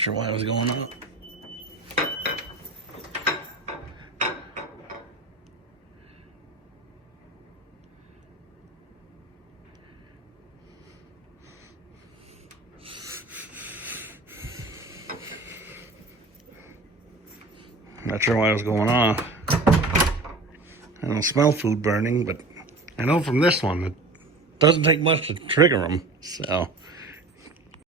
sure why it was going on. Not sure why it was going on. I don't smell food burning, but I know from this one it doesn't take much to trigger them. So